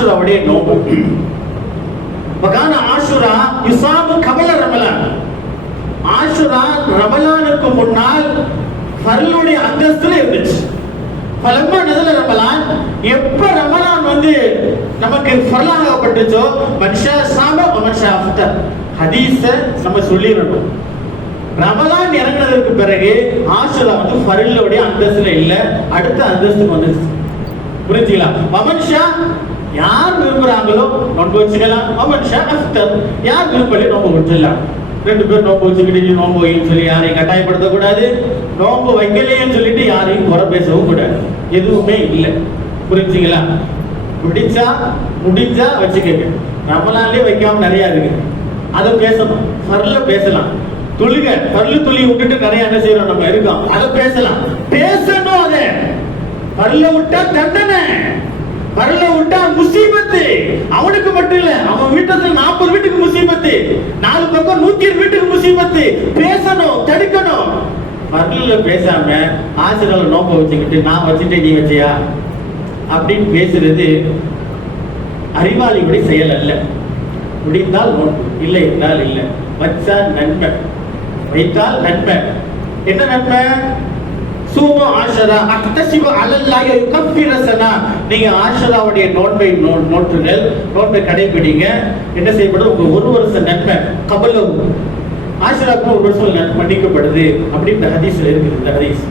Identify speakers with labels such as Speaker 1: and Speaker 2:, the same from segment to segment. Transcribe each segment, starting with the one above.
Speaker 1: ஆஷுராவுடைய நோம்பு வகான ஆஷுரா யுசாபு கபல ரமலான். ஆஷுரா ரமலானுக்கு முன்னால் ஃபர்லுடைய அந்தஸ்துல இருந்துச்சு. பலமா நதுல ரமலான் எப்ப ரமலான் வந்து நமக்கு ஃபர்லாகப்பட்டுச்சோ மனுஷா சாம மனுஷா அஃப்தர் ஹதீஸ நம்ம சொல்லிடணும். ரமலான் இறங்கினதற்கு பிறகு ஆஷுரா வந்து ஃபர்லுடைய அந்தஸ்துல இல்ல அடுத்த அந்தஸ்துக்கு வந்துருச்சு. புரிஞ்சுங்களா? மமன்ஷா யார் விரும்புறாங்களோ நோன்பு வச்சுக்கலாம். மமன்ஷா அஃப்தர் யார் விரும்பலி? நோன்பு விட்டுலாம் ரெண்டு பேர் நோன்பு வச்சுக்கிட்டு நோம்பு நோன்பு வைன்னு சொல்லி யாரையும் கட்டாயப்படுத்தக்கூடாது நோன்பு வைக்கலையேன்னு சொல்லிட்டு யாரையும் குறை பேசவும் கூடாது. எதுவுமே இல்லை. புரிஞ்சுங்களா? முடிச்சா முடிஞ்சா வச்சுக்கங்க. நம்மளாலே வைக்காம நிறைய இருக்கு. அதை பேசணும். பரல பேசலாம். துளிக பல்லு துளி விட்டுட்டு நிறைய என்ன செய்யறோம்? நம்ம இருக்கோம். அதை பேசலாம். பேசணும் அதை. பல்ல விட்டா தண்டனை. வரல விட்டா முசீபத்து. அவனுக்கு மட்டும் இல்ல அவன் வீட்டத்துல நாற்பது வீட்டுக்கு முசீபத்து. நாலு பக்கம் நூத்தி ஏழு வீட்டுக்கு முசீபத்து. பேசணும் தடுக்கணும். வரல பேசாம ஆசிரியர் நோக்க வச்சுக்கிட்டு நான் வச்சுட்டேன் நீ வச்சியா? அப்படின்னு பேசுறது அறிவாளியுடைய செயல் அல்ல. முடிந்தால் நோன்பு இல்லை என்றால் இல்லை. வச்சால் நன்மை வைத்தால் நன்மை. என்ன நன்மை? சூமு ஆஷரா அக்தசிபு அலல்லாஹி யுகஃபிர நீங்க ஆஷராவுடைய நோன்பை நோ- நோற்றுங்கள் நோன்பை கடைபிடிங்க என்ன செய்யப்படும்? உங்க ஒரு வருஷம் நன்மை கபலம் ஆஷராவுக்கு ஒரு வருஷம் மன்னிக்கப்படுது அப்படின்ற ஹதீஸ்ல இருக்குது இந்த ஹதீஸ்.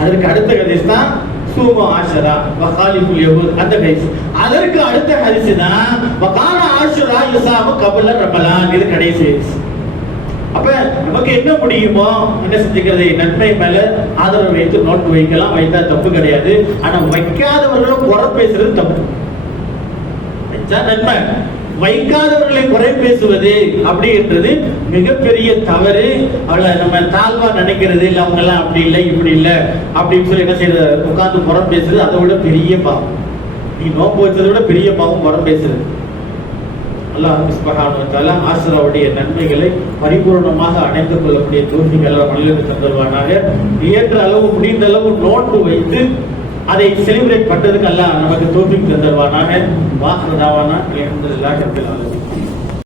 Speaker 1: அதற்கு அடுத்த ஹதீஸ் தான் சூமு ஆஷரா வகாலிபுல் யஹூத் அந்த ஹதீஸ். அதற்கு அடுத்த ஹதீஸ் தான் வகான ஆஷரா யுசாமு கபல ரபலான் இது கடைசி ஹதீஸ். அப்ப நமக்கு என்ன முடியுமோ என்ன செஞ்சுக்கிறது நன்மை மேல ஆதரவு வைத்து நோட்டு வைக்கலாம். வைத்தா தப்பு கிடையாது. ஆனா வைக்காதவர்களும் குறை பேசுறது தப்பு. வச்சா நன்மை. வைக்காதவர்களை குறை பேசுவது அப்படின்றது மிகப்பெரிய தவறு. அவளை நம்ம தாழ்வா நினைக்கிறது இல்லை அவங்க எல்லாம் அப்படி இல்லை இப்படி இல்லை அப்படின்னு சொல்லி என்ன செய்யறது? உட்கார்ந்து குறை பேசுறது அதை விட பெரிய பாவம். நீ நோன்பு வச்சதை விட பெரிய பாவம் குறை பேசுறது. அல்லாஹ் சுப்ஹானஹு ஆசிராவுடைய நன்மைகளை பரிபூர்ணமாக அடைந்து கொள்ளக்கூடிய தோல்விகள் மனிதனுக்கு தந்துருவானாக இயன்ற அளவு முடிந்த அளவு நோட்டு வைத்து அதை செலிப்ரேட் பண்றதுக்கு அல்லாஹ் நமக்கு தோல்வி தந்துருவானாக வாஹ்ரதாவானா அல்ஹம்துலில்லாஹி ரப்பில்